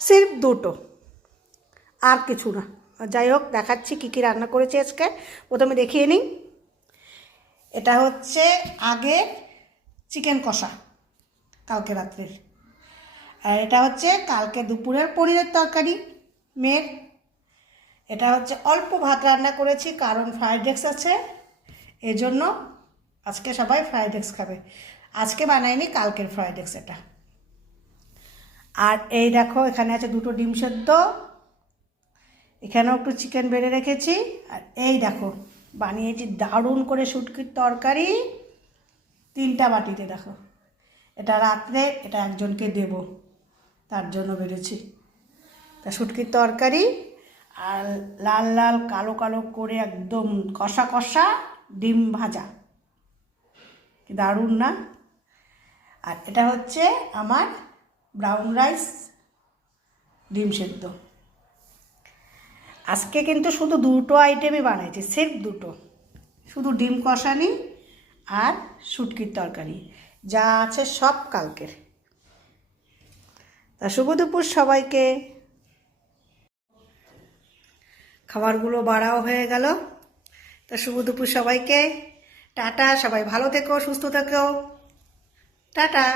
সির্ফ দুটো, আর কিছু না। যাই হোক, দেখাচ্ছি কী কী রান্না করেছি আজকে। প্রথমে দেখিয়ে নিই। এটা হচ্ছে আগের চিকেন কষা, কালকে রাত্রের। আর এটা হচ্ছে কালকে দুপুরের পনিরের তরকারি মেয়ের। এটা হচ্ছে অল্প ভাত রান্না করেছি, কারণ ফ্রাইড রাইস আছে, এজন্য আজকে সবাই ফ্রাইড রাইস খাবে। আজকে বানাইনি, কালকের ফ্রাইড রাইস এটা। আর এই দেখো, এখানে আছে দুটো ডিম সেদ্ধ, এখানেও একটু চিকেন বেড়ে রেখেছি। আর এই দেখো, বানিয়েছি দারুণ করে শুটকির তরকারি 3টা বাটিতে। দেখো, এটা রাত্রে এটা একজনকে দেব, তার জন্য বেড়েছি। তা শুটকির তরকারি আর লাল লাল কালো কালো করে একদম কষা কষা ডিম ভাজা, কি দারুণ না? আর এটা হচ্ছে আমার ব্রাউন রাইস, ডিম সেদ্ধ। আজকে কিন্তু শুধু দুটো আইটেমই বানাইছি, সির্ফ দুটো, শুধু ডিম কষানি আর শুটকির তরকারি, যা আছে সব কালকের। তা শুভ দুপুর সবাইকে। খাবারগুলো বাড়াও হয়ে গেল। তা শুভ দুপুর সবাইকে, টাটা। সবাই ভালো থেকো, সুস্থ থেকো, টাটা।